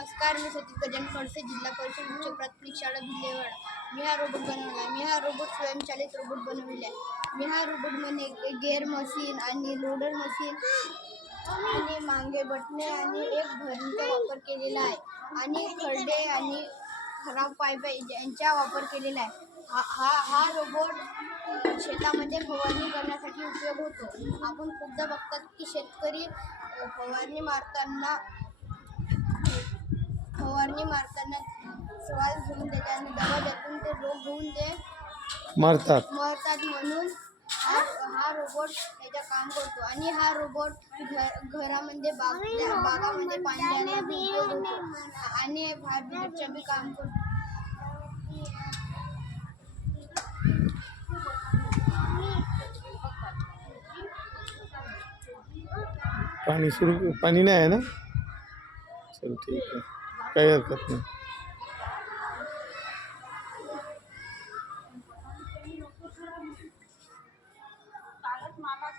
नमस्कार, मी सतीश गजानन खडसे, जिल्हा परिषद उच्च प्राथमिक शाळा भिल्लेवाडा. मी हा रोबोट बनवला. मी हा रोबोट स्वयंचलित रोबोट बनविला आहे. मी हा रोबोटमध्ये एक गिअर मशीन आणि लोडर मशीन आणि मागे बटणे आणि एक भरणीचा वापर केलेला आहे आणि खड्डे आणि खराब पाईप यांचा वापर केलेला आहे. हा रोबोट शेतामध्ये फवारणी करण्यासाठी उपयोग होतो. आपण खूपदा बघतात की शेतकरी फवारणी मारताना श्वास घेऊन देतात आणि दवाजातून ते रोग घेऊन ते मरतात. म्हणून हा रोबोट त्याचं काम करतो. आणि हा रोबोट घरामध्ये बागामध्ये पाणी द्यायला उपयोग होतो आणि फायरब्रिगेडचं बी काम करतो. पाणी नाही आहे ना. चल ठीक आहे, काही हरकत नाही.